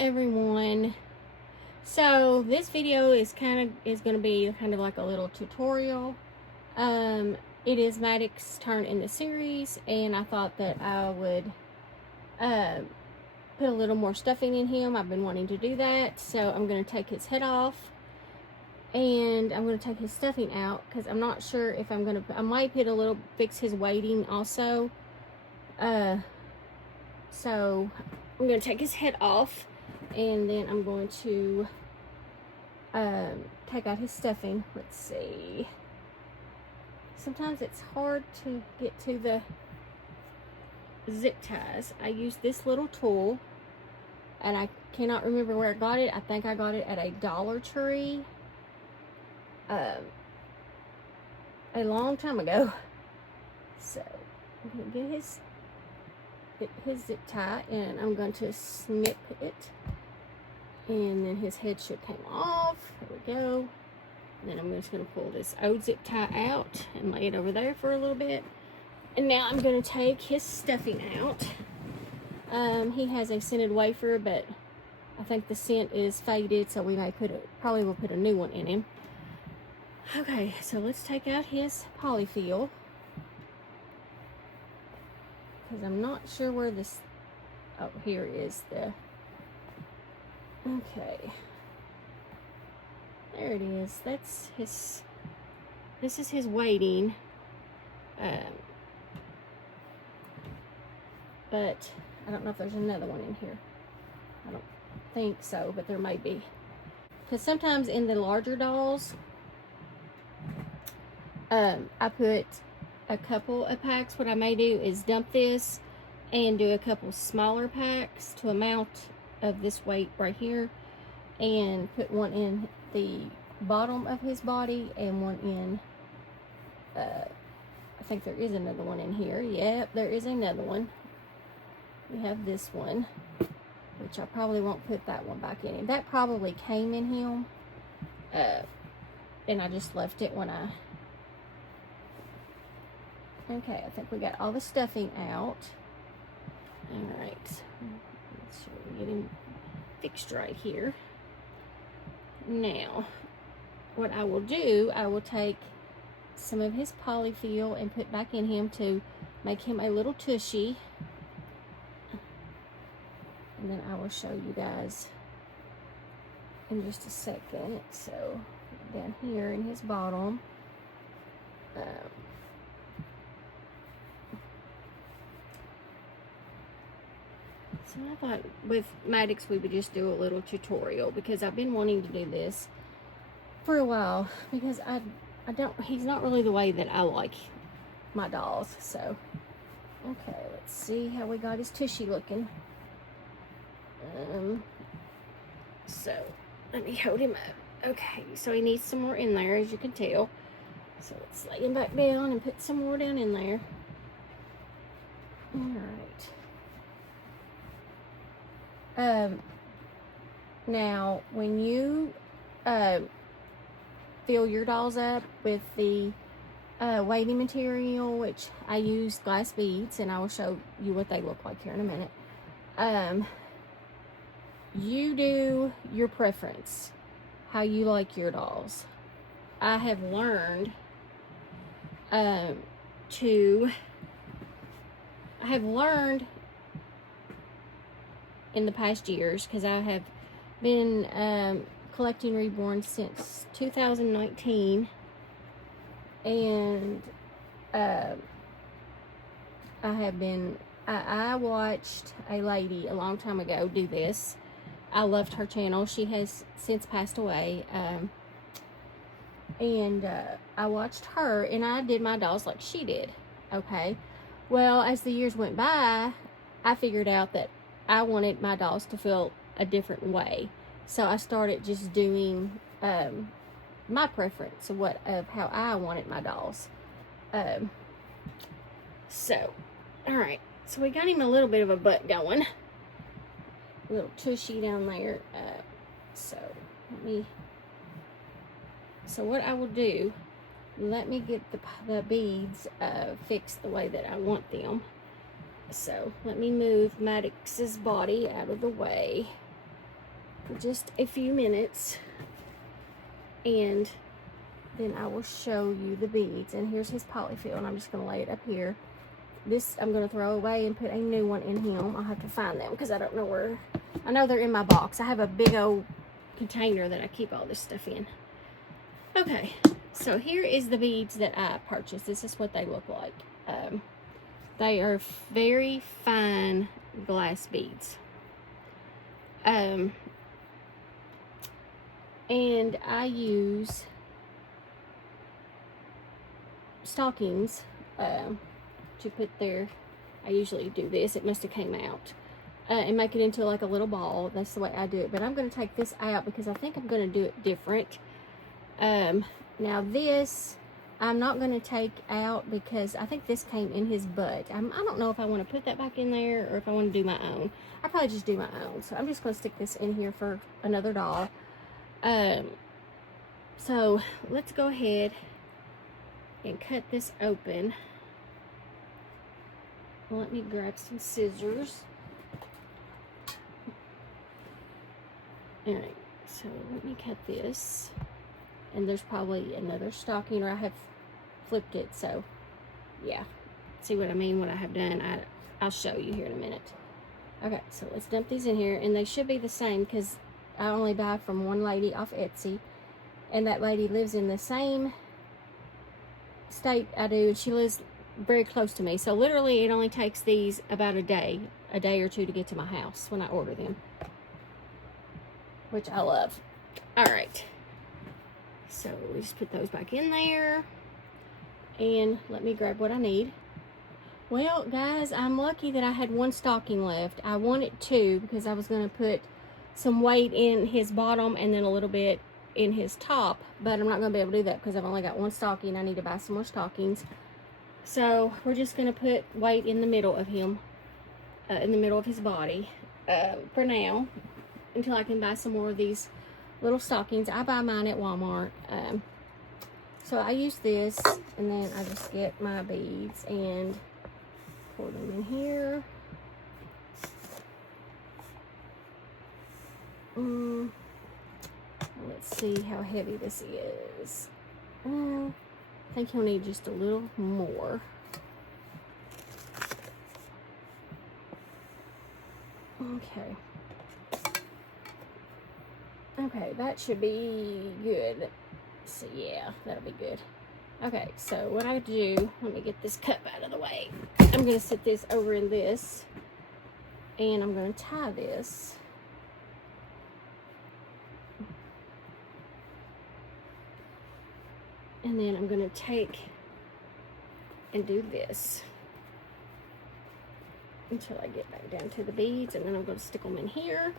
everyone. So this video is going to be kind of like a little tutorial. It is Maddox's turn in the series, and I thought that I would put a little more stuffing in him. I've been wanting to do that, so I'm going to take his head off, and I'm going to take his stuffing out because I'm not sure if I'm going to. I might fix his weighting also. So I'm going to take his head off, and then I'm going to take out his stuffing. Let's see. Sometimes it's hard to get to the zip ties. I use this little tool, and I cannot remember where I got it. I think I got it at a Dollar Tree a long time ago. So I'm going to get his zip tie, and I'm going to snip it, and then his head should come off. There we go. And then I'm just going to pull this old zip tie out and lay it over there for a little bit. And now I'm going to take his stuffing out. He has a scented wafer, but I think the scent is faded, so we may probably will put a new one in him. Okay, so let's take out his polyfill, because I'm not sure where this. Oh, here is the. Okay. There it is. That's his. This is his weighting. But I don't know if there's another one in here. I don't think so, but there may be. Because sometimes in the larger dolls, I put a couple of packs. What I may do is dump this and do a couple smaller packs to amount of this weight right here, and put one in the bottom of his body and one in I think there is another one in here. Yep, there is another one. We have this one, which I probably won't put that one back in him. That probably came in him, and I just left it when I. Okay, I think we got all the stuffing out. All right, let's see, we get him fixed right here. Now, what I will do, I will take some of his polyfill and put back in him to make him a little tushy. And then I will show you guys in just a second. So, down here in his bottom. So I thought with Maddox we would just do a little tutorial, because I've been wanting to do this for a while, because he's not really the way that I like my dolls. So, okay, let's see how we got his tushy looking. So let me hold him up. Okay, so he needs some more in there, as you can tell. So let's lay him back down and put some more down in there. All right. Now, when you fill your dolls up with the weighting material, which I use glass beads, and I will show you what they look like here in a minute. You do your preference, how you like your dolls. I have learned in the past years, because I have been collecting Reborn since 2019, and I watched a lady a long time ago do this. I loved her channel. She has since passed away, and I watched her, and I did my dolls like she did. Okay, well, as the years went by, I figured out that I wanted my dolls to feel a different way, so I started just doing my preference of how I wanted my dolls. So, all right, so we got him a little bit of a butt going, a little tushy down there. So what I will do, let me get the beads fixed the way that I want them. So let me move Maddox's body out of the way. for just a few minutes, and then I will show you the beads. And here's his polyfill, and I'm just going to lay it up here. This I'm going to throw away and put a new one in him. I'll have to find them because I don't know where. I know they're in my box. I have a big old container that I keep all this stuff in. Okay, so here is the beads that I purchased. This is what they look like. They are very fine glass beads. And I use stockings to put there. I usually do this. It must have came out. And make it into like a little ball. That's the way I do it. But I'm going to take this out because I think I'm going to do it different. Now this, I'm not going to take out because I think this came in his butt. I don't know if I want to put that back in there or if I want to do my own. I'll probably just do my own. So I'm just going to stick this in here for another doll. So let's go ahead and cut this open. Let me grab some scissors. Alright, so let me cut this. And there's probably another stocking, or I have flipped it, so yeah. See what I mean, what I have done? I'll show you here in a minute. Okay, so let's dump these in here, and they should be the same because I only buy from one lady off Etsy, and that lady lives in the same state I do, and she lives very close to me. So literally it only takes these about a day or two to get to my house when I order them, which I love. All right, so we just put those back in there, and let me grab what I need. Well, guys, I'm lucky that I had one stocking left. I wanted two because I was going to put some weight in his bottom and then a little bit in his top, but I'm not going to be able to do that because I've only got one stocking. I need to buy some more stockings. So we're just going to put weight in the middle of him, in the middle of his body, for now, until I can buy some more of these little stockings. I buy mine at Walmart. So I use this, and then I just get my beads and pour them in here. Let's see how heavy this is. I think you'll need just a little more. Okay. Okay, that should be good. So yeah, that'll be good. Okay, so what I do, let me get this cup out of the way. I'm going to sit this over in this, and I'm going to tie this. And then I'm going to take and do this until I get back down to the beads, and then I'm going to stick them in here,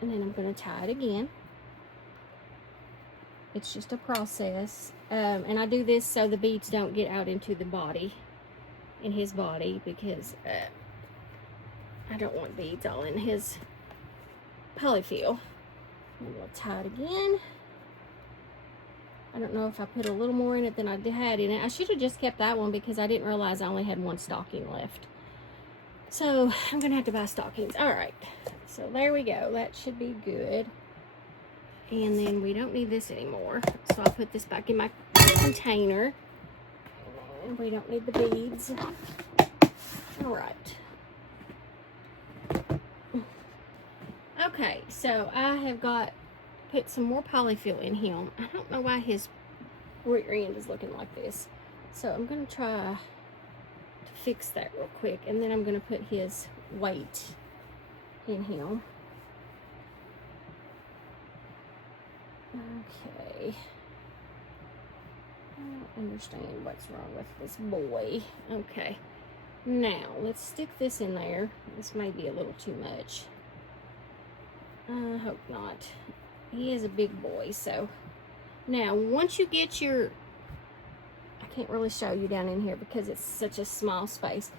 and then I'm going to tie it again. It's just a process, and I do this so the beads don't get out into the body, in his body, because I don't want beads all in his polyfill. I'm going to tie it again. I don't know if I put a little more in it than I had in it. I should have just kept that one because I didn't realize I only had one stocking left. So I'm going to have to buy stockings. All right. So there we go. That should be good. And then we don't need this anymore. So I'll put this back in my container. And we don't need the beads. All right. Okay. So I have put some more polyfill in him. I don't know why his rear end is looking like this. So I'm going to try to fix that real quick. And then I'm going to put his weight in him. Okay. I don't understand what's wrong with this boy. Okay. Now, let's stick this in there. This may be a little too much. I hope not. He is a big boy, so. Now, once you get your, I can't really show you down in here because it's such a small space.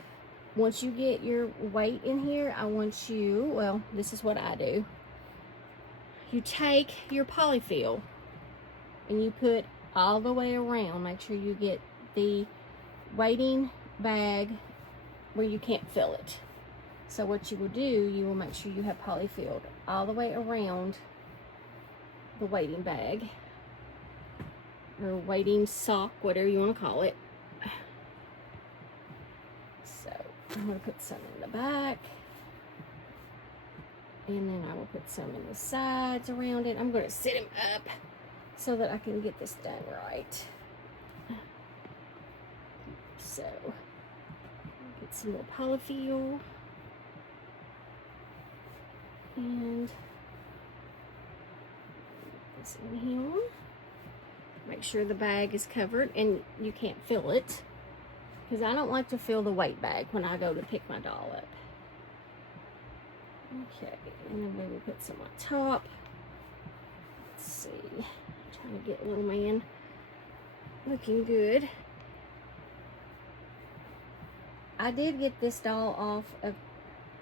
Once you get your weight in here, I want you, well, this is what I do. You take your polyfill and you put all the way around. Make sure you get the weighting bag where you can't fill it. So what you will do, you will make sure you have polyfilled all the way around the wading bag, or wading sock, whatever you want to call it. So I'm going to put some in the back, and then I will put some in the sides around it. I'm going to sit him up so that I can get this done right. So get some more polyfill, and put this in here. Make sure the bag is covered and you can't fill it, because I don't like to fill the weight bag when I go to pick my doll up. Okay, and then maybe put some on top. Let's see. I'm trying to get little man looking good. I did get this doll off of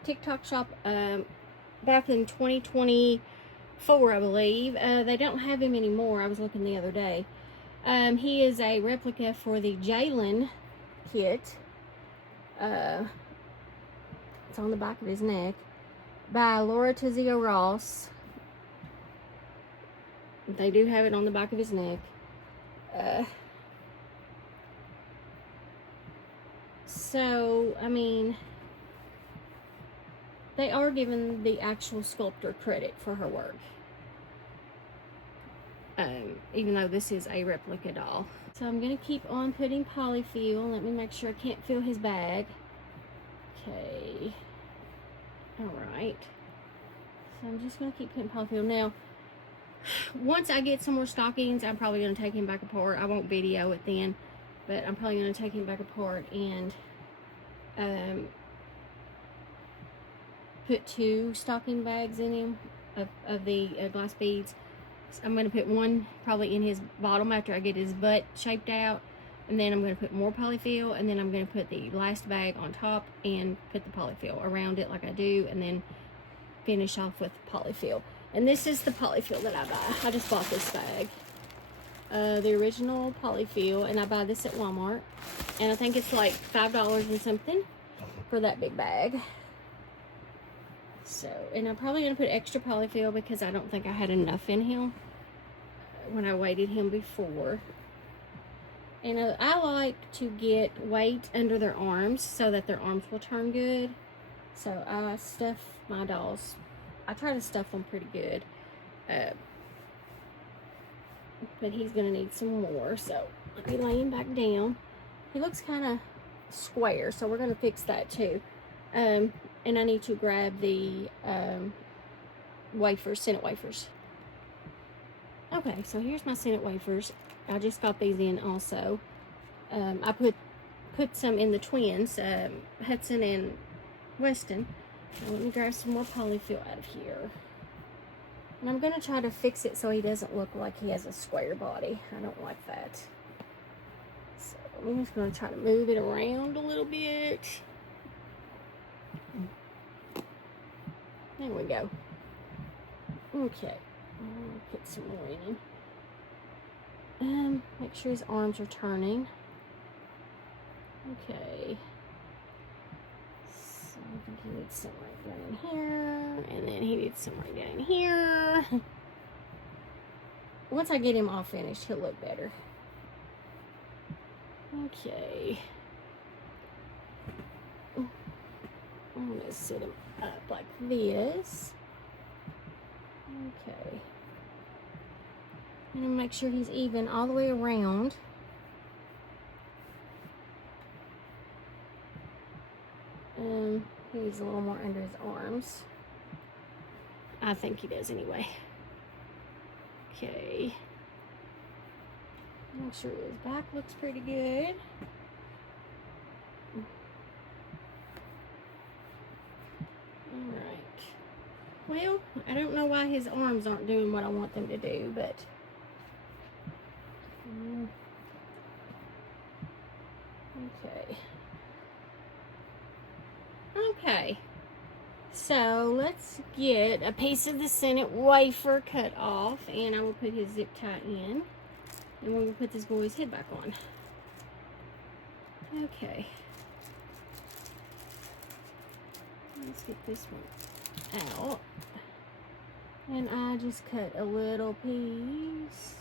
TikTok shop back in 2024, I believe. They don't have him anymore. I was looking the other day. He is a replica for the Jalen kit. It's on the back of his neck, by Laura Tizio Ross. They do have it on the back of his neck. So, I mean, they are giving the actual sculptor credit for her work. Even though this is a replica doll. So I'm going to keep on putting polyfill. Let me make sure I can't fill his bag. Okay. Alright. So I'm just going to keep putting polyfill. Now, once I get some more stockings, I'm probably going to take him back apart. I won't video it then, but I'm probably going to take him back apart and put 2 stocking bags in him of the glass beads. So I'm going to put one probably in his bottom after I get his butt shaped out, and then I'm going to put more polyfill, and then I'm going to put the last bag on top and put the polyfill around it like I do, and then finish off with polyfill. And this is the polyfill that I buy. I just bought this bag. The original polyfill, and I buy this at Walmart, and I think it's like $5 and something for that big bag. So, and I'm probably going to put extra polyfill because I don't think I had enough in him when I weighted him before. And I like to get weight under their arms so that their arms will turn good. So I stuff my dolls. I try to stuff them pretty good. But he's going to need some more. So let me lay him back down. He looks kind of square, so we're going to fix that too. And I need to grab the wafers, Senate wafers. Okay, so here's my Senate wafers. I just got these in also. I put some in the twins, Hudson and Weston. Now let me grab some more polyfill out of here. And I'm going to try to fix it so he doesn't look like he has a square body. I don't like that. So I'm just going to try to move it around a little bit. There we go. Okay. I'll put some more in him. Make sure his arms are turning. Okay. So I think he needs some right down in here. And then he needs some right down in here. Once I get him all finished, he'll look better. Okay. I'm going to sit him up like this. Okay. And make sure he's even all the way around. He needs a little more under his arms. I think he does anyway. Okay. Make sure his back looks pretty good. Alright. Well, I don't know why his arms aren't doing what I want them to do, but okay. Okay. So let's get a piece of the Senate wafer cut off, and I will put his zip tie in, and we will put this boy's head back on. Okay. Let's get this one out. And I just cut a little piece.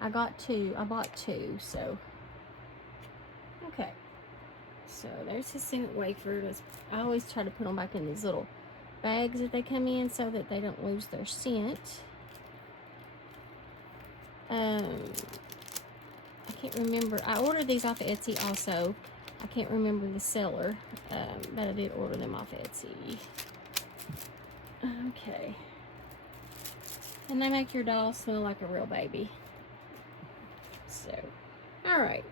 I bought two, so. Okay. So there's his cement wafer. I always try to put them back in these little bags that they come in so that they don't lose their scent. I can't remember. I ordered these off of Etsy also. I can't remember the seller, but I did order them off Etsy. Okay. And they make your doll smell like a real baby. So, alright.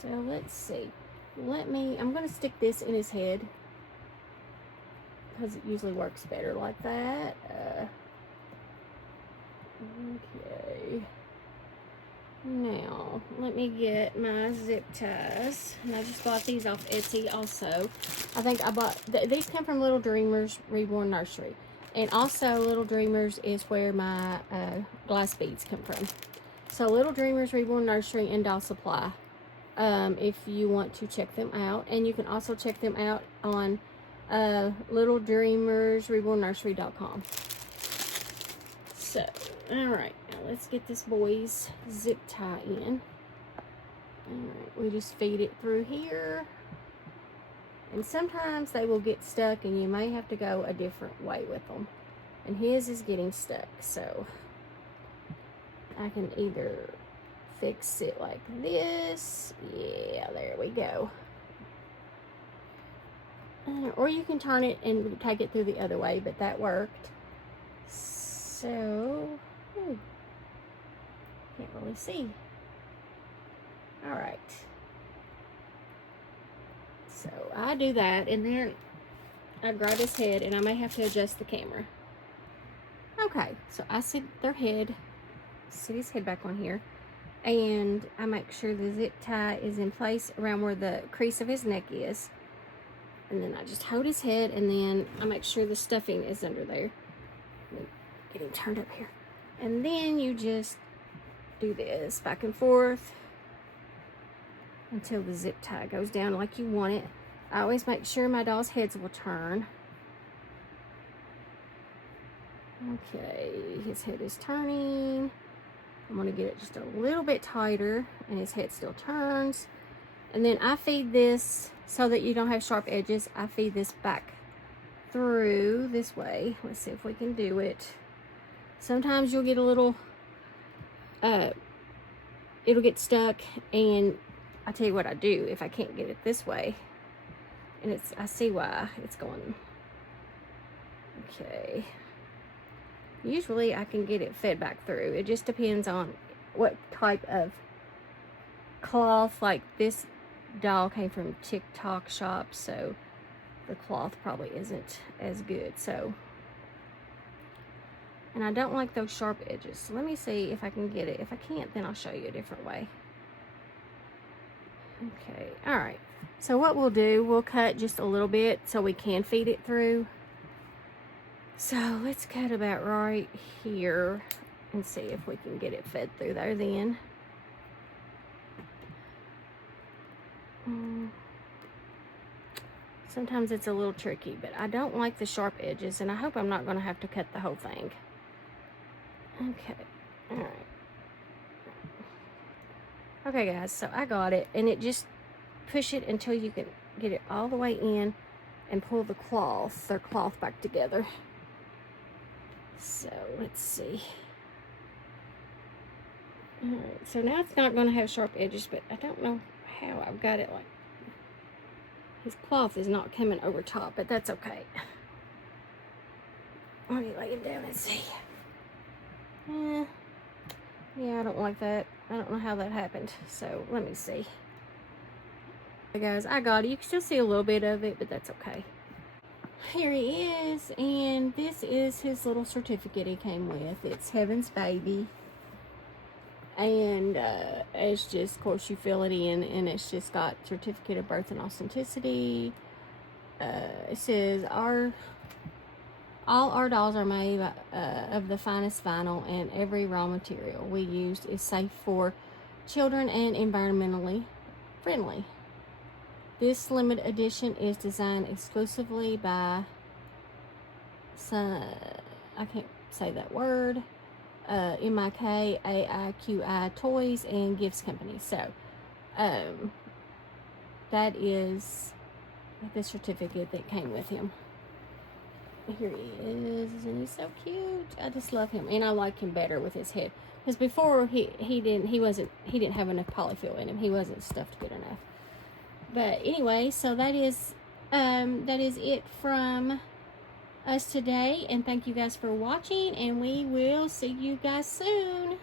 So, let's see. I'm going to stick this in his head, because it usually works better like that. Okay. Now, let me get my zip ties. And I just bought these off Etsy also. I think I bought, these come from Little Dreamers Reborn Nursery. And also, Little Dreamers is where my glass beads come from. So, Little Dreamers Reborn Nursery and Doll Supply. If you want to check them out. And you can also check them out on littledreamersrebornnursery.com. So, alright, now let's get this boy's zip tie in. Alright, we just feed it through here. And sometimes they will get stuck and you may have to go a different way with them. And his is getting stuck, so I can either fix it like this. Yeah, there we go. Or you can turn it and take it through the other way, but that worked. So, can't really see. Alright. So, I do that, and then I grab his head, and I may have to adjust the camera. Okay, so I sit their head, sit his head back on here, and I make sure the zip tie is in place around where the crease of his neck is. And then I just hold his head, and then I make sure the stuffing is under there. Getting turned up here. And then you just do this back and forth until the zip tie goes down like you want it. I always make sure my doll's heads will turn. Okay, his head is turning. I'm going to get it just a little bit tighter, and his head still turns. And then I feed this, so that you don't have sharp edges, I feed this back through this way. Let's see if we can do it. Sometimes you'll get a little, it'll get stuck, and I'll tell you what I do if I can't get it this way. And I see why it's going. Okay. Usually I can get it fed back through. It just depends on what type of cloth. Like this doll came from TikTok shop, so the cloth probably isn't as good. So, and I don't like those sharp edges. So let me see if I can get it. If I can't, then I'll show you a different way. Okay, all right. So what we'll do, we'll cut just a little bit so we can feed it through. So let's cut about right here and see if we can get it fed through there then. Sometimes it's a little tricky, but I don't like the sharp edges, and I hope I'm not going to have to cut the whole thing. Okay, all right. Okay, guys, so I got it, and it just push it until you can get it all the way in and pull their cloth back together. So, let's see. All right, so now it's not going to have sharp edges, but I don't know how I've got it like. His cloth is not coming over top, but that's okay. Let me lay him down and see. Yeah, I don't like that. I don't know how that happened, so let me see. Okay, guys, I got it. You can still see a little bit of it, but that's okay. Here he is, and this is his little certificate he came with. It's Heaven's Baby. And it's just, of course, you fill it in, and it's just got certificate of birth and authenticity. It says all our dolls are made of the finest vinyl, and every raw material we used is safe for children and environmentally friendly. This limited edition is designed exclusively by I can't say that word, MIKAIQI Toys and Gifts Company. So, that is the certificate that came with him. Here he is, and he's so cute. I just love him, and I like him better with his head, because before he didn't have enough polyfill in him. He wasn't stuffed good enough. But anyway, so that is it from us today, and thank you guys for watching, and we will see you guys soon.